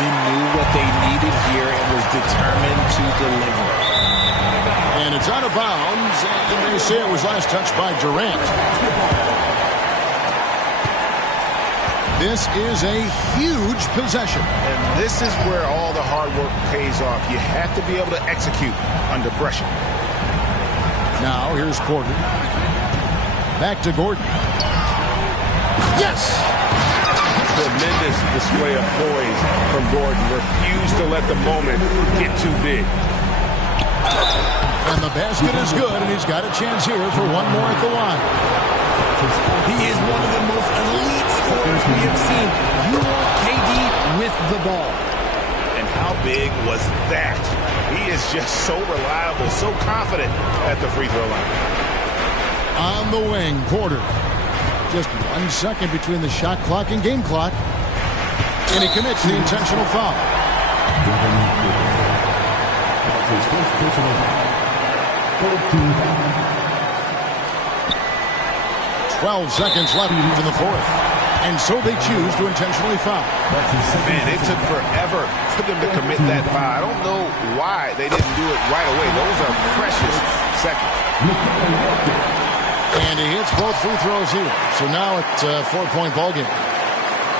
He knew what they needed here and was determined to deliver. And it's out of bounds, and they say it was last touched by Durant. This is a huge possession. And this is where all the hard work pays off. You have to be able to execute under pressure. Now here's Porter. Back to Gordon. Yes! Tremendous display of poise from Gordon. Refused to let the moment get too big. And the basket is good, and he's got a chance here for one more at the line. He is one of the most elite scorers we have seen. You want KD with the ball. And how big was that? He is just so reliable, so confident at the free throw line. On the wing, Porter. Just 1 second between the shot clock and game clock. And he commits the intentional foul. 12 seconds left in the fourth. And so they choose to intentionally foul. Man, it took forever for them to commit that foul. I don't know why they didn't do it right away. Those are precious seconds. And he hits both free throws here. So now it's a 4-point ball game.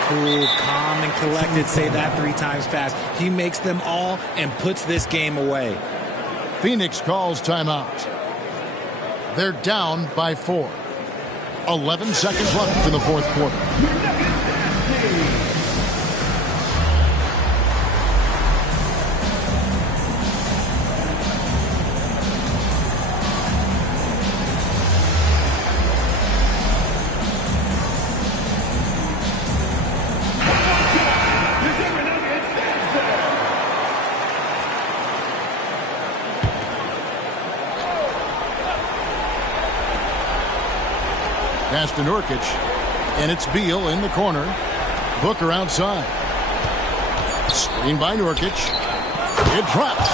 Cool, calm, and collected. Say that 3 times fast. He makes them all and puts this game away. Phoenix calls timeout. They're down by 4. 11 seconds left in the fourth quarter. Pass to Nurkic, and it's Beal in the corner. Booker outside. Screen by Nurkic. It drops.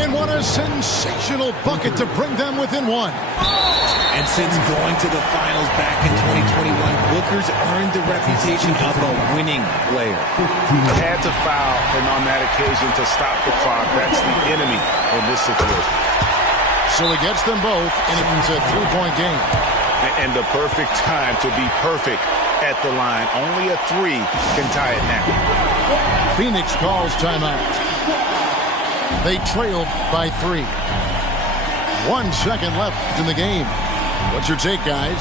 And what a sensational bucket to bring them within 1. And since going to the finals back in 2021, Booker's earned the reputation of a winning player. Had to foul, and on that occasion to stop the clock. That's the enemy in this situation. So he gets them both, and it's a 3-point game. And the perfect time to be perfect at the line. Only a 3 can tie it now. Phoenix calls timeout. They trailed by 3. 1 second left in the game. What's your take, guys?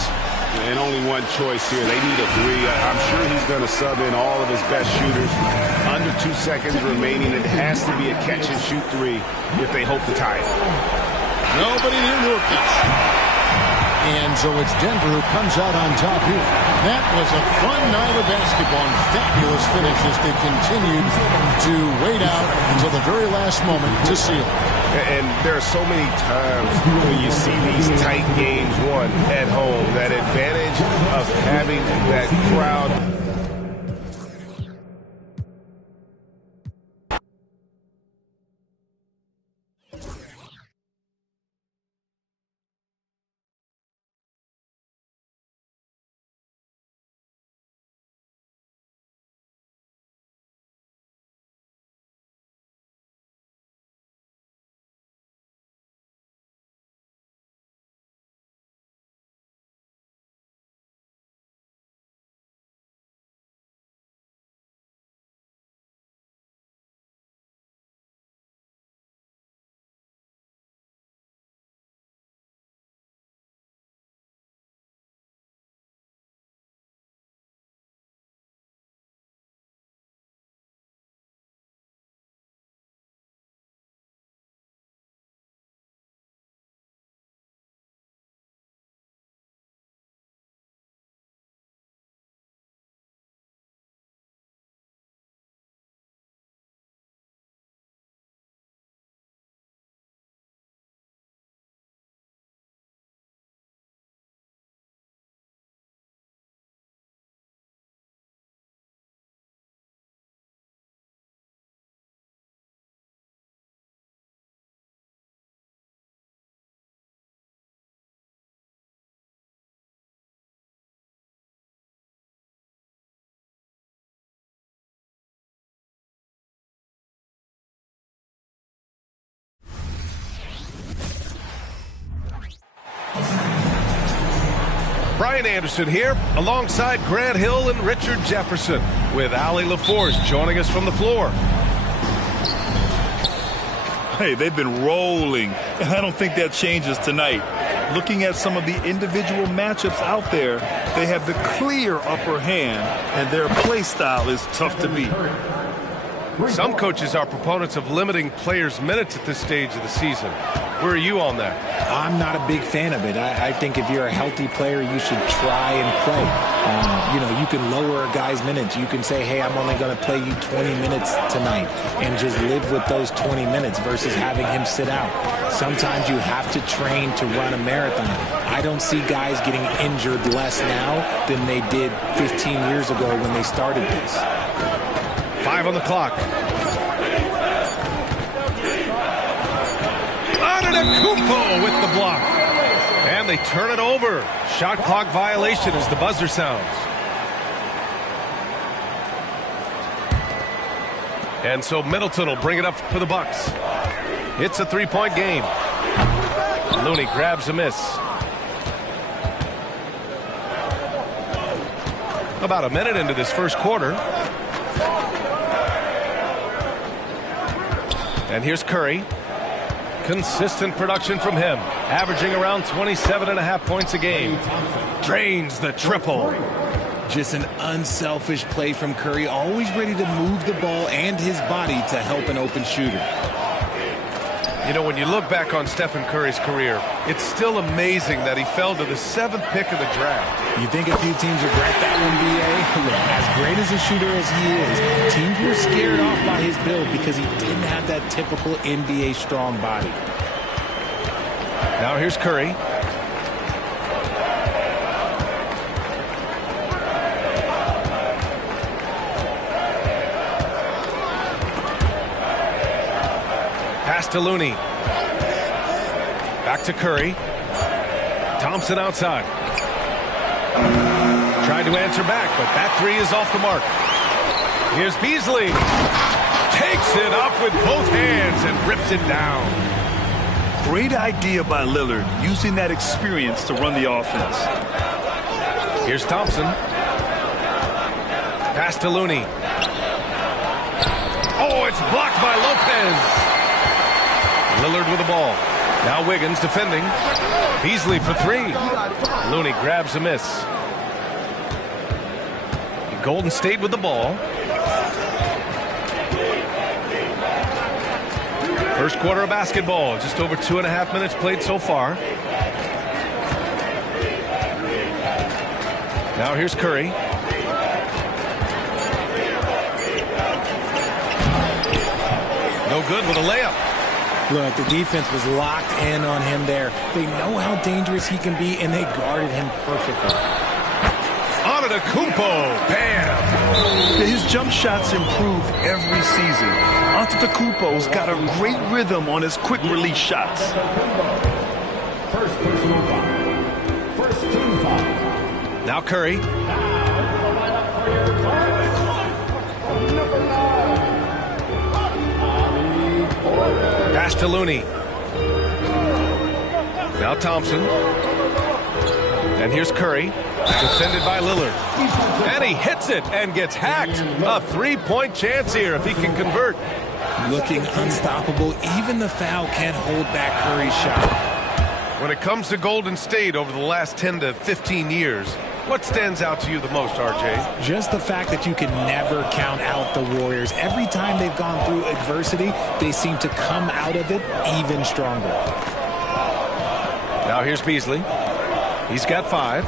And only one choice here. They need a 3. I'm sure he's going to sub in all of his best shooters. Under 2 seconds remaining. It has to be a catch-and-shoot 3 if they hope to tie it. Nobody near Nurkic. And so it's Denver who comes out on top here. That was a fun night of basketball and fabulous finish as they continued to wait out until the very last moment to seal. And there are so many times when you see these tight games won at home, that advantage of having that crowd Brian Anderson here, alongside Grant Hill and Richard Jefferson, with Allie LaForce joining us from the floor. Hey, they've been rolling, and I don't think that changes tonight. Looking at some of the individual matchups out there, they have the clear upper hand, and their play style is tough to beat. Some coaches are proponents of limiting players' minutes at this stage of the season. Where are you on that? I'm not a big fan of it. I think if you're a healthy player, you should try and play. You can lower a guy's minutes. You can say, hey, I'm only going to play you 20 minutes tonight and just live with those 20 minutes versus having him sit out. Sometimes you have to train to run a marathon. I don't see guys getting injured less now than they did 15 years ago when they started this. 5 on the clock. Antetokounmpo with the block. And they turn it over. Shot clock violation as the buzzer sounds. And so Middleton will bring it up for the Bucks. It's a three-point game. Looney grabs a miss. About a minute into this first quarter. And here's Curry. Consistent production from him, averaging around 27.5 points a game. Drains the triple. Just an unselfish play from Curry, always ready to move the ball and his body to help an open shooter. You know, when you look back on Stephen Curry's career, it's still amazing that he fell to the 7th pick of the draft. You think a few teams regret that one, B.A.? As great as a shooter as he is, teams were scared off by his build because he didn't have that typical NBA strong body. Now here's Curry. Pass to Looney. Back to Curry. Thompson outside. Tried to answer back, but that three is off the mark. Here's Beasley. Takes it up with both hands and rips it down. Great idea by Lillard, using that experience to run the offense. Here's Thompson. Pass to Looney. Oh, it's blocked by Lopez. Lillard with the ball. Now Wiggins defending. Beasley for three. Looney grabs a miss. Golden State with the ball. First quarter of basketball. Just over 2.5 minutes played so far. Now here's Curry. No good with a layup. Look, the defense was locked in on him there. They know how dangerous he can be, and they guarded him perfectly. Antetokounmpo, bam! His jump shots improve every season. Antetokounmpo's got a great rhythm on his quick release shots. First personal foul. First team foul. Now Curry. Pass to Looney. Now Thompson. And here's Curry. Defended by Lillard. And he hits it and gets hacked. A three-point chance here if he can convert. Looking unstoppable. Even the foul can't hold back Curry's shot. When it comes to Golden State over the last 10 to 15 years, what stands out to you the most, RJ? Just the fact that you can never count out the Warriors. Every time they've gone through adversity, they seem to come out of it even stronger. Now here's Beasley. He's got 5.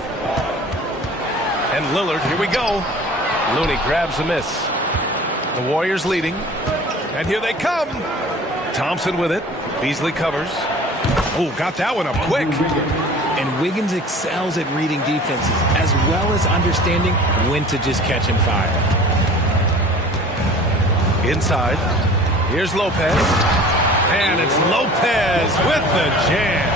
And Lillard, here we go. Looney grabs a miss. The Warriors leading. And here they come. Thompson with it. Beasley covers. Oh, got that one up quick. And Wiggins excels at reading defenses, as well as understanding when to just catch and fire. Inside. Here's Lopez. And it's Lopez with the jam.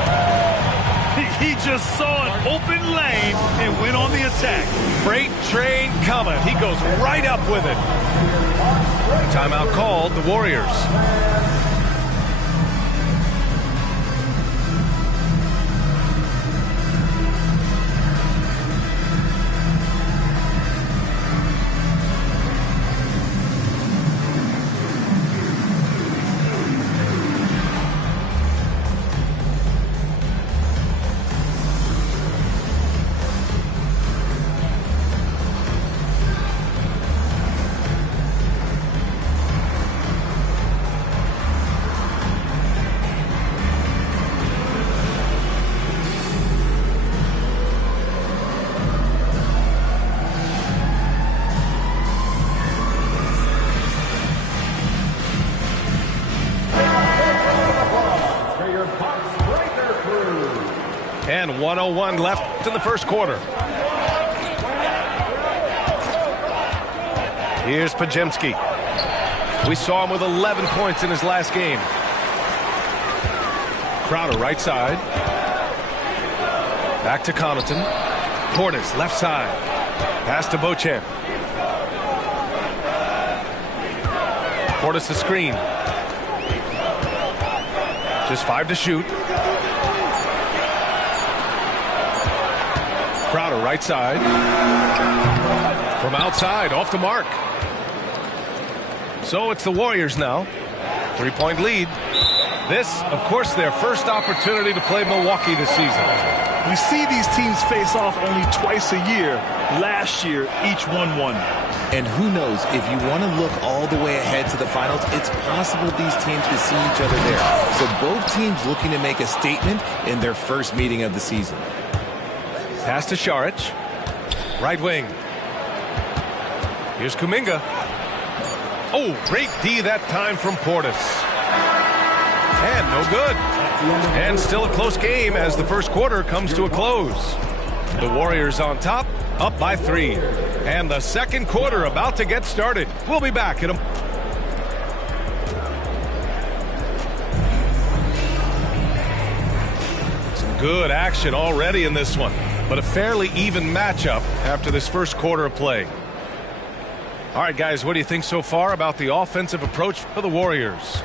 He just saw an open lane and went on the attack. Freight train coming. He goes right up with it. Timeout called, the Warriors. And 1:01 left in the first quarter. Here's Podziemski. We saw him with 11 points in his last game. Crowder right side. Back to Connaughton. Portis left side. Pass to Beauchamp. Portis the screen. Just 5 to shoot. Crowder right side. From outside, off the mark. So it's the Warriors now. 3-point lead. This, of course, their first opportunity to play Milwaukee this season. We see these teams face off only twice a year. Last year, each won. And who knows, if you want to look all the way ahead to the finals, it's possible these teams could see each other there. So both teams looking to make a statement in their first meeting of the season. Pass to Šarić. Right wing. Here's Kuminga. Oh, great D that time from Portis. And no good. And still a close game as the first quarter comes to a close. The Warriors on top, up by 3. And the second quarter about to get started. We'll be back in a... Some good action already in this one, but a fairly even matchup after this first quarter of play. All right, guys, what do you think so far about the offensive approach for the Warriors?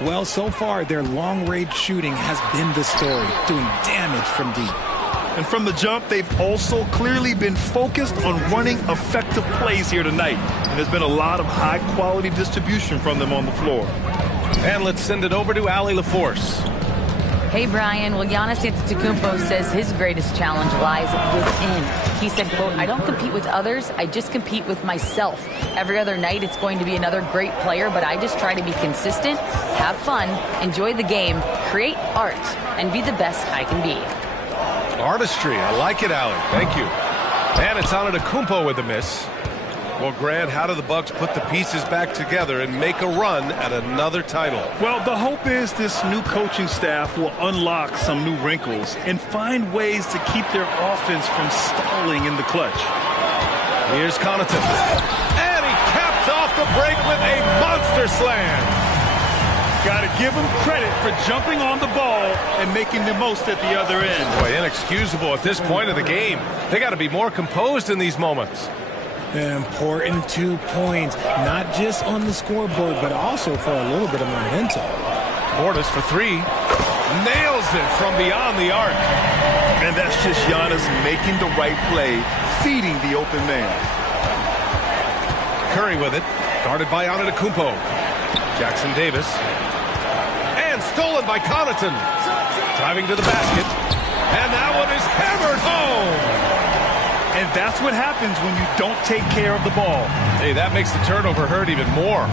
Well, so far, their long-range shooting has been the story, doing damage from deep. And from the jump, they've also clearly been focused on running effective plays here tonight. And there's been a lot of high-quality distribution from them on the floor. And let's send it over to Allie LaForce. Hey, Brian. Well, Giannis Antetokounmpo says his greatest challenge lies within. He said, quote, "I don't compete with others. I just compete with myself. Every other night it's going to be another great player, but I just try to be consistent, have fun, enjoy the game, create art, and be the best I can be." Artistry. I like it, Allie. Thank you. And it's Antetokounmpo with the miss. Well, Grant, how do the Bucks put the pieces back together and make a run at another title? Well, the hope is this new coaching staff will unlock some new wrinkles and find ways to keep their offense from stalling in the clutch. Here's Connaughton. And he caps off the break with a monster slam. Got to give him credit for jumping on the ball and making the most at the other end. Boy, inexcusable at this point of the game. They got to be more composed in these moments. An important 2 points, not just on the scoreboard, but also for a little bit of momentum. Portis for 3. Nails it from beyond the arc. And that's just Giannis making the right play, feeding the open man. Curry with it, guarded by Antetokounmpo. Jackson Davis. And stolen by Connaughton. Driving to the basket. And that one is hammered home. And that's what happens when you don't take care of the ball. Hey, that makes the turnover hurt even more.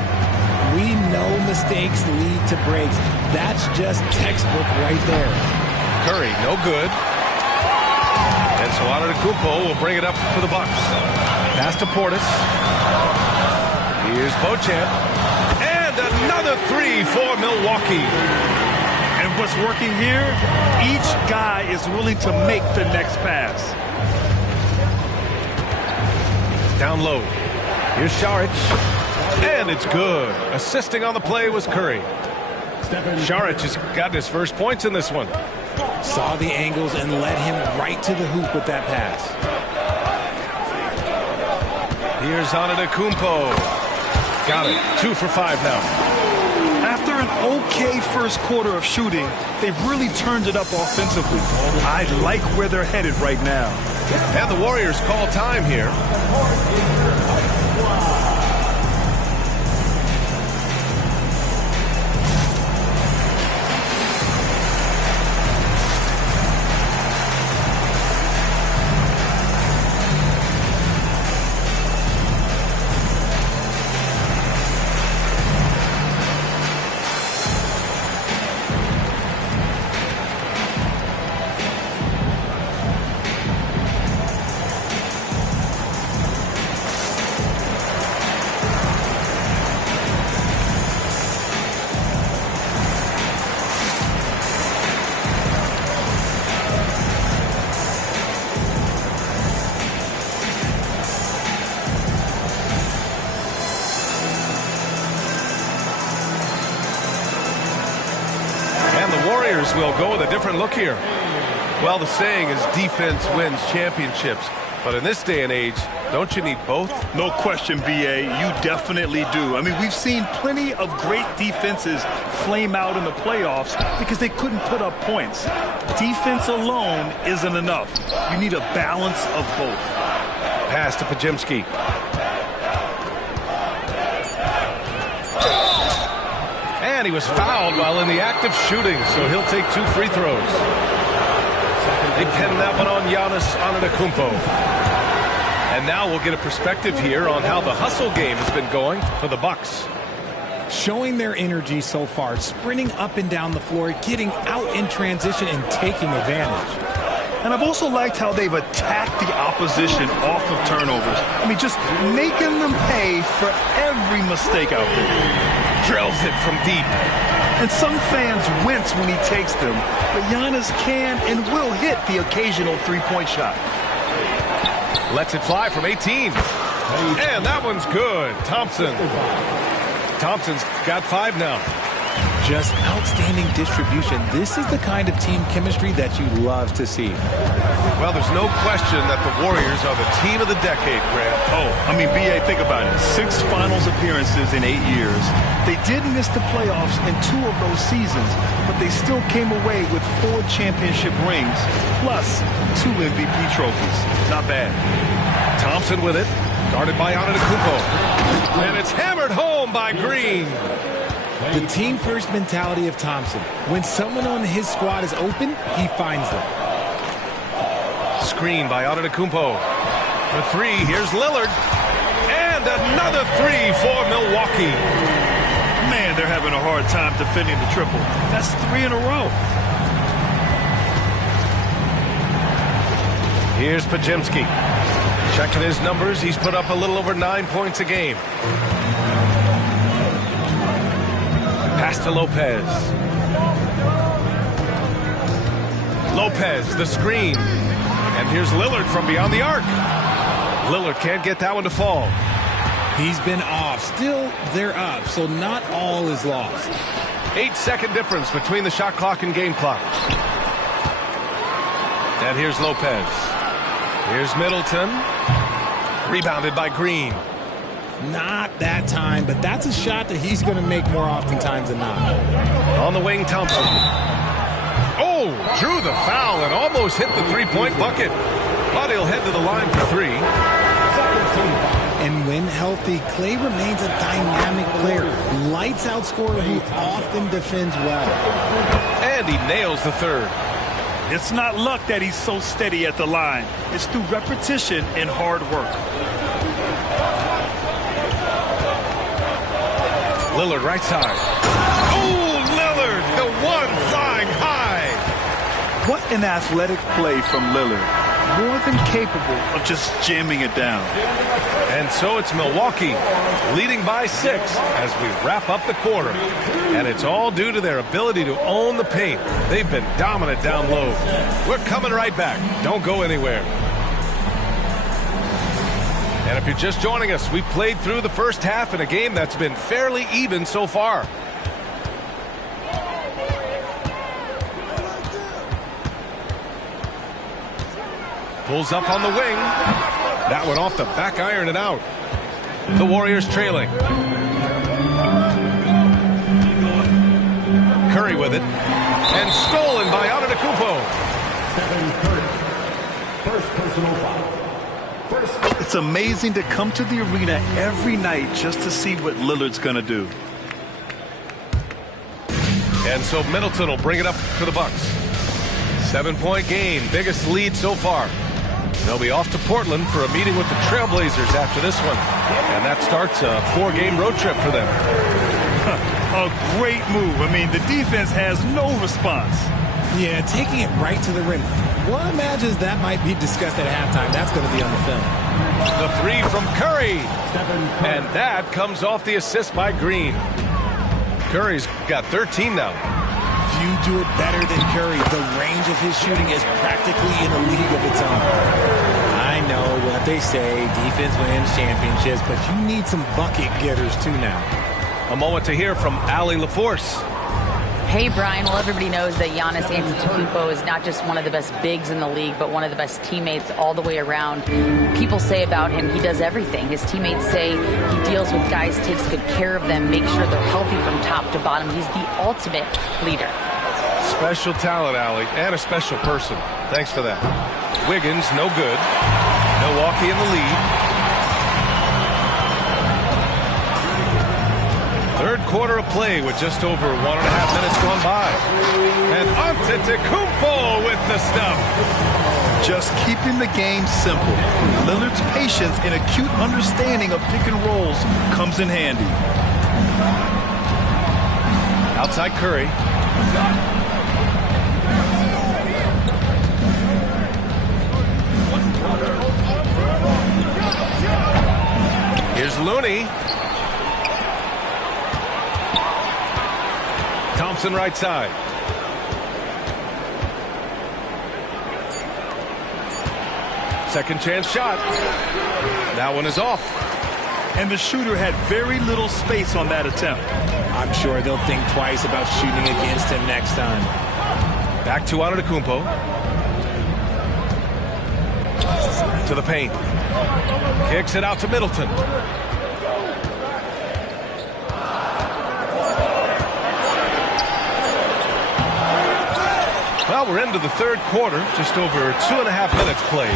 We know mistakes lead to breaks. That's just textbook right there. Curry, no good. And so Antetokounmpo will bring it up for the Bucks. Pass to Portis. Here's Beauchamp. And another 3 for Milwaukee. And what's working here, each guy is willing to make the next pass. Down low. Here's Šarić. And it's good. Assisting on the play was Curry. Šarić has gotten his first points in this one. Saw the angles and led him right to the hoop with that pass. Here's Antetokounmpo. Got it. 2 for 5 now. After an okay first quarter of shooting, they've really turned it up offensively. I like where they're headed right now. And the Warriors call time here. Warriors will go with a different look here. Well, the saying is defense wins championships. But in this day and age, don't you need both? No question, B.A. You definitely do. I mean, we've seen plenty of great defenses flame out in the playoffs because they couldn't put up points. Defense alone isn't enough. You need a balance of both. Pass to Podziemski. And he was fouled while in the act of shooting, so he'll take 2 free throws. They pin that one on Giannis Antetokounmpo. And now we'll get a perspective here on how the hustle game has been going for the Bucks. Showing their energy so far, sprinting up and down the floor, getting out in transition and taking advantage. And I've also liked how they've attacked the opposition off of turnovers. I mean, just making them pay for every mistake out there. Drills it from deep. And some fans wince when he takes them, but Giannis can and will hit the occasional three-point shot. Lets it fly from 18. And that one's good. Thompson's got 5 now. Just outstanding distribution. This is the kind of team chemistry that you love to see. Well, there's no question that the Warriors are the team of the decade, Grant. Oh, I mean, B.A., think about it. 6 finals appearances in 8 years. They did miss the playoffs in 2 of those seasons, but they still came away with 4 championship rings, plus 2 MVP trophies. Not bad. Thompson with it, guarded by Antetokounmpo. And it's hammered home by Green. The team-first mentality of Thompson. When someone on his squad is open, he finds them. Screen by Antetokounmpo. For 3, here's Lillard. And another 3 for Milwaukee. Man, they're having a hard time defending the triple. That's 3 in a row. Here's Podziemski. Checking his numbers, he's put up a little over 9 points a game. Pass to Lopez. Lopez, the screen. And here's Lillard from beyond the arc. Lillard can't get that one to fall. He's been off. Still, they're up, so not all is lost. 8-second difference between the shot clock and game clock. And here's Lopez. Here's Middleton. Rebounded by Green. Not that time, but that's a shot that he's going to make more oftentimes than not. On the wing, Thompson. Oh, drew the foul and almost hit the three-point bucket. But he'll head to the line for 3. And when healthy, Clay remains a dynamic player. Lights out scorer who often defends well. And he nails the 3rd. It's not luck that he's so steady at the line. It's through repetition and hard work. Lillard right side. Oh, Lillard, the one flying high. What an athletic play from Lillard. More than capable of just jamming it down. And so it's Milwaukee leading by 6 as we wrap up the quarter. And it's all due to their ability to own the paint. They've been dominant down low. We're coming right back. Don't go anywhere. And if you're just joining us, we played through the first half in a game that's been fairly even so far. Pulls up on the wing. That one off the back iron and out. The Warriors trailing. Curry with it. And stolen by Antetokounmpo. Stephen Curry. First personal foul. It's amazing to come to the arena every night just to see what Lillard's going to do. And so Middleton will bring it up for the Bucks. 7-point game, biggest lead so far. They'll be off to Portland for a meeting with the Trailblazers after this one. And that starts a 4-game road trip for them. A great move. I mean, the defense has no response. Yeah, taking it right to the rim. One imagines that might be discussed at halftime. That's going to be on the film. The 3 from Curry. And that comes off the assist by Green. Curry's got 13 now. Few do it better than Curry. The range of his shooting is practically in a league of its own. I know what they say, defense wins championships, but you need some bucket getters too now. A moment to hear from Allie LaForce. Hey, Brian. Well, everybody knows that Giannis Antetokounmpo is not just one of the best bigs in the league, but one of the best teammates all the way around. People say about him, he does everything. His teammates say he deals with guys, takes good care of them, makes sure they're healthy from top to bottom. He's the ultimate leader. Special talent, Allie, and a special person. Thanks for that. Wiggins, no good. Milwaukee in the lead. Third quarter of play with just over 1.5 minutes gone by. And Antetokounmpo with the stuff. Just keeping the game simple. Lillard's patience and acute understanding of pick and rolls comes in handy. Outside Curry. Here's Looney. Thompson right side. Second chance shot. That one is off. And the shooter had very little space on that attempt. I'm sure they'll think twice about shooting against him next time. Back to Antetokounmpo. To the paint. Kicks it out to Middleton. Well, we're into the third quarter, just over 2.5 minutes played.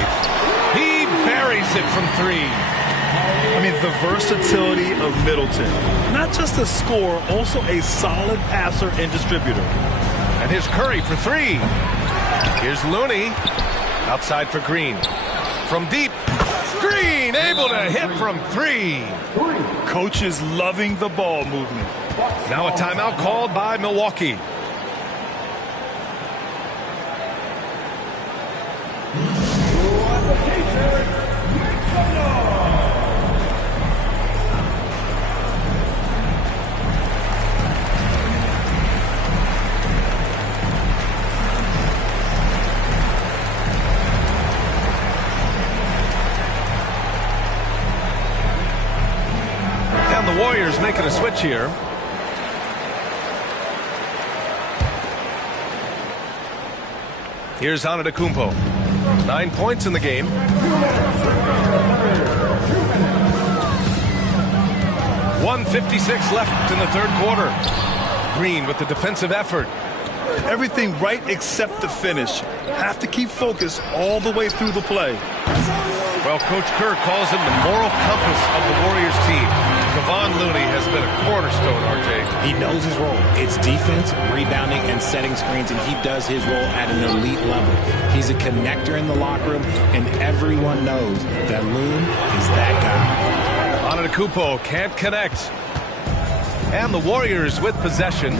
He buries it from three. I mean, the versatility of Middleton. Not just a scorer, also a solid passer and distributor. And here's Curry for three. Here's Looney. Outside for Green. From deep. Green able to hit from three. Coach is loving the ball movement. Now a timeout called by Milwaukee. The Warriors making a switch here. Here's Antetokounmpo. 9 points in the game. .156 left in the third quarter. Green with the defensive effort. Everything right except the finish. Have to keep focused all the way through the play. Well, Coach Kerr calls him the moral compass of the Warriors team. Kevon Looney has been a cornerstone, RJ. He knows his role. It's defense, rebounding, and setting screens, and he does his role at an elite level. He's a connector in the locker room, and everyone knows that Loon is that guy. Antetokounmpo can't connect. And the Warriors with possession.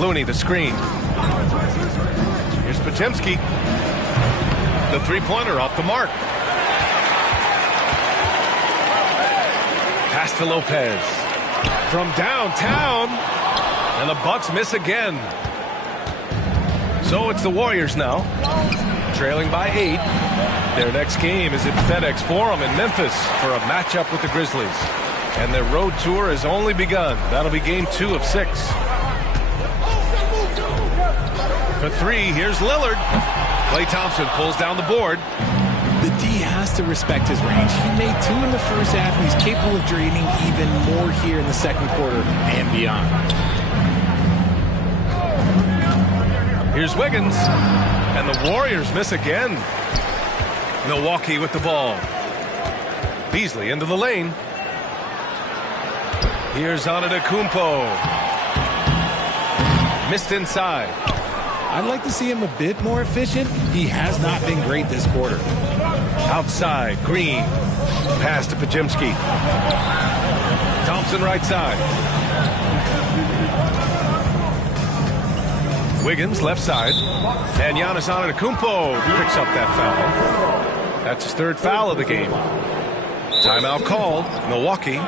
Looney the screen. Here's Podziemski. The three-pointer off the mark. Pass to Lopez. From downtown. And the Bucks miss again. So it's the Warriors now. Trailing by 8. Their next game is at FedEx Forum in Memphis for a matchup with the Grizzlies. And their road tour has only begun. That'll be game 2 of 6. For three, here's Lillard. Klay Thompson pulls down the board. The D has to respect his range. He made 2 in the first half, and he's capable of draining even more here in the second quarter and beyond. Here's Wiggins. And the Warriors miss again. Milwaukee with the ball. Beasley into the lane. Here's Antetokounmpo. Missed inside. I'd like to see him a bit more efficient. He has not been great this quarter. Outside, Green. Pass to Podziemski. Thompson right side. Wiggins left side. And Giannis Antetokounmpo picks up that foul. That's his third foul of the game. Timeout called, Milwaukee.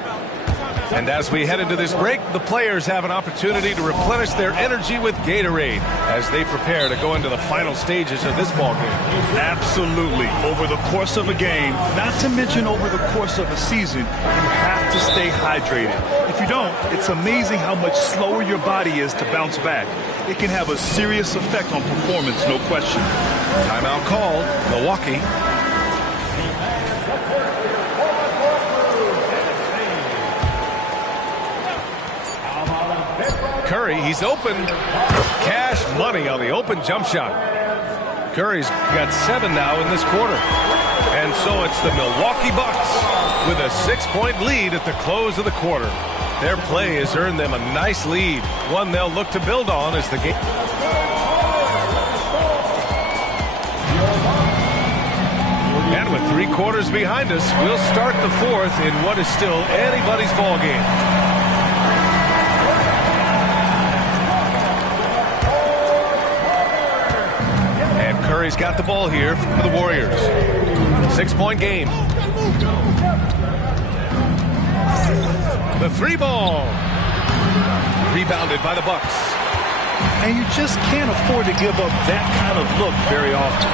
And as we head into this break, the players have an opportunity to replenish their energy with Gatorade as they prepare to go into the final stages of this ball game. Absolutely. Over the course of a game, not to mention over the course of a season, you have to stay hydrated. If you don't, it's amazing how much slower your body is to bounce back. It can have a serious effect on performance, no question. Timeout called. Milwaukee. Curry, he's open. Cash money on the open jump shot. Curry's got 7 now in this quarter. And so it's the Milwaukee Bucks with a 6-point lead at the close of the quarter. Their play has earned them a nice lead, one they'll look to build on as the game. And with 3 quarters behind us, we'll start the 4th in what is still anybody's ball game. Curry's got the ball here for the Warriors. 6-point game. The 3-ball. Rebounded by the Bucks. And you just can't afford to give up that kind of look very often.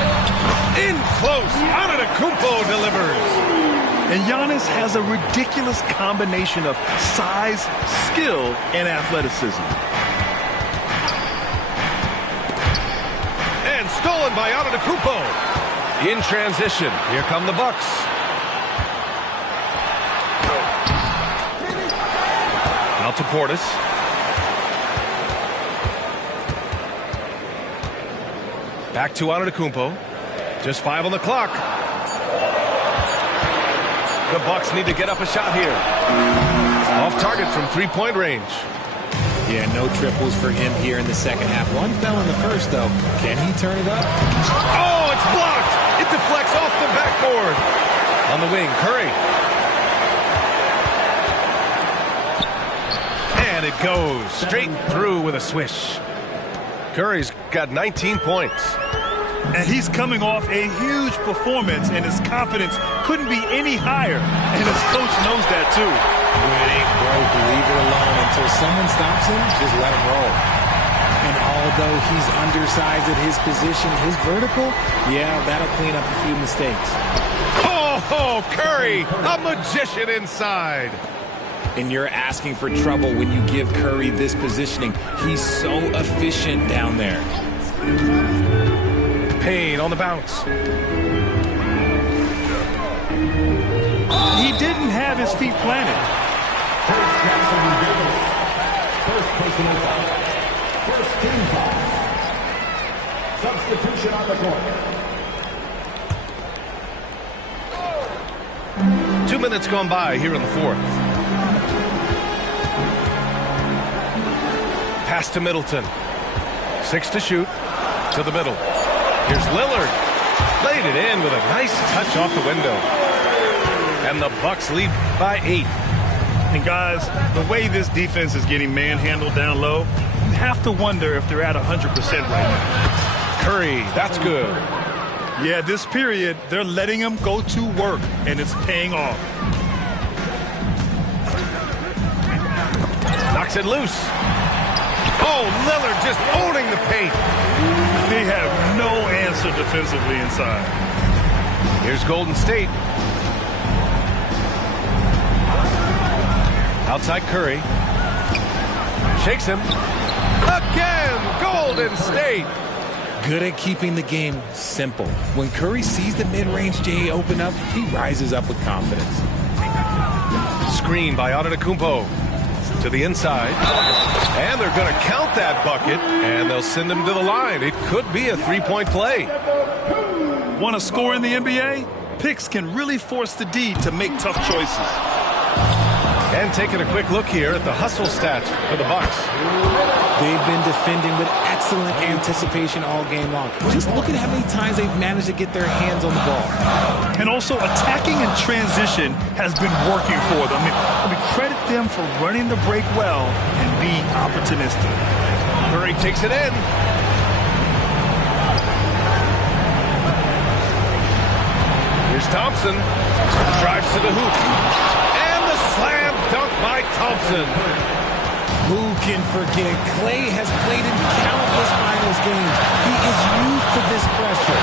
In close. Antetokounmpo delivers. And Giannis has a ridiculous combination of size, skill, and athleticism. Stolen by Antetokounmpo. In transition, here come the Bucks. Out to Portis. Back to Antetokounmpo. Just 5 on the clock. The Bucks need to get up a shot here. Off target from 3-point range. Yeah, no triples for him here in the second half. One fell in the first, though. Can he turn it up? Oh, it's blocked. It deflects off the backboard. On the wing, Curry. And it goes straight through with a swish. Curry's got 19 points. And he's coming off a huge performance, and his confidence couldn't be any higher. And his coach knows that, too. When it ain't broke, leave it alone. Until someone stops him, just let him roll. And although he's undersized at his position, his vertical, yeah, that'll clean up a few mistakes. Oh, Curry, a magician inside. And you're asking for trouble when you give Curry this positioning. He's so efficient down there. Payne on the bounce. He didn't have his feet planted. First personal foul. First team foul. Substitution on the court. 2 minutes gone by here in the 4th. Pass to Middleton. 6 to shoot. To the middle. Here's Lillard. Laid it in with a nice touch off the window. And the Bucks lead by 8. And guys, the way this defense is getting manhandled down low, you have to wonder if they're at 100% right now. Curry, that's good. Yeah, this period, they're letting him go to work, and it's paying off. Knocks it loose. Oh, Lillard just owning the paint. They have no answer defensively inside. Here's Golden State. Outside Curry. Shakes him. Again, Golden State. Good at keeping the game simple. When Curry sees the mid-range J open up, he rises up with confidence. Screen by Antetokounmpo. To the inside. And they're going to count that bucket, and they'll send him to the line. It could be a 3-point play. Want to score in the NBA? Picks can really force the D to make tough choices. And taking a quick look here at the hustle stats for the Bucks. They've been defending with excellent anticipation all game long. Just look at how many times they've managed to get their hands on the ball. And also attacking in transition has been working for them. I mean, credit them for running the break well and being opportunistic. Curry takes it in. Here's Thompson. Drives to the hoop. And the slam dunk by Thompson. Who can forget? Klay has played in countless finals games. He is used to this pressure.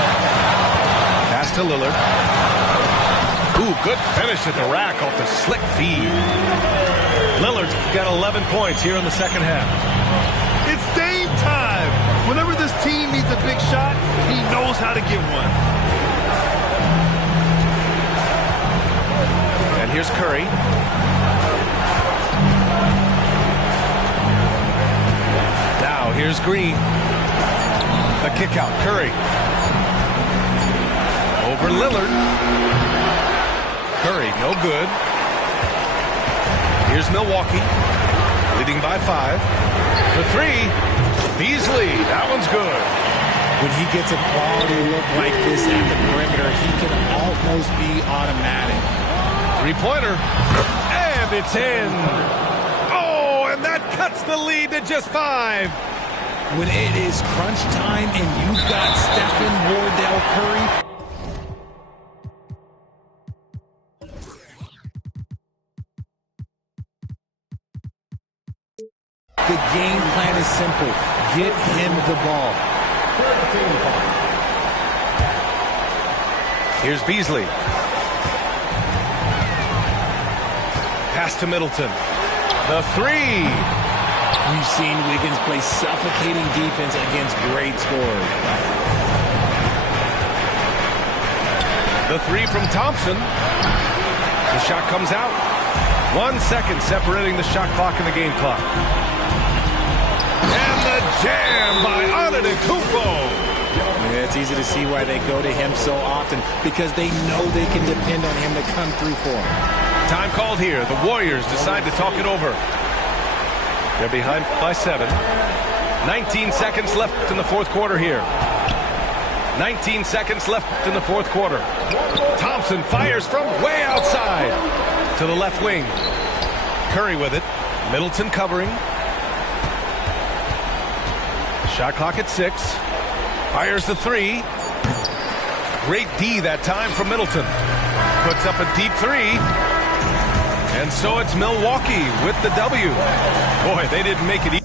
Pass to Lillard. Ooh, good finish at the rack off the slick feed. Lillard's got 11 points here in the second half. It's Dame time. Whenever this team needs a big shot, he knows how to get one. And here's Curry. Now here's Green. The kick out. Curry. Over Lillard. Curry, no good. Here's Milwaukee, leading by 5. For 3, Beasley. That one's good. When he gets a quality look like this at the perimeter, he can almost be automatic. 3-pointer. And it's in. Oh, and that cuts the lead to just 5. When it is crunch time and you've got Stephen Wardell Curry, the game plan is simple. Get him the ball. Here's Beasley. Pass to Middleton. The 3. We've seen Wiggins play suffocating defense against great scorers. The 3 from Thompson. The shot comes out. 1 second separating the shot clock and the game clock. And the jam by Antetokounmpo. Yeah, it's easy to see why they go to him so often, because they know they can depend on him to come through for them. Time called here. The Warriors decide to talk it over. They're behind by 7. 19 seconds left in the fourth quarter here. 19 seconds left in the fourth quarter. Thompson fires from way outside to the left wing. Curry with it. Middleton covering. Shot clock at 6. Fires the 3. Great D that time from Middleton. Puts up a deep 3. And so it's Milwaukee with the W. Boy, they didn't make it easy.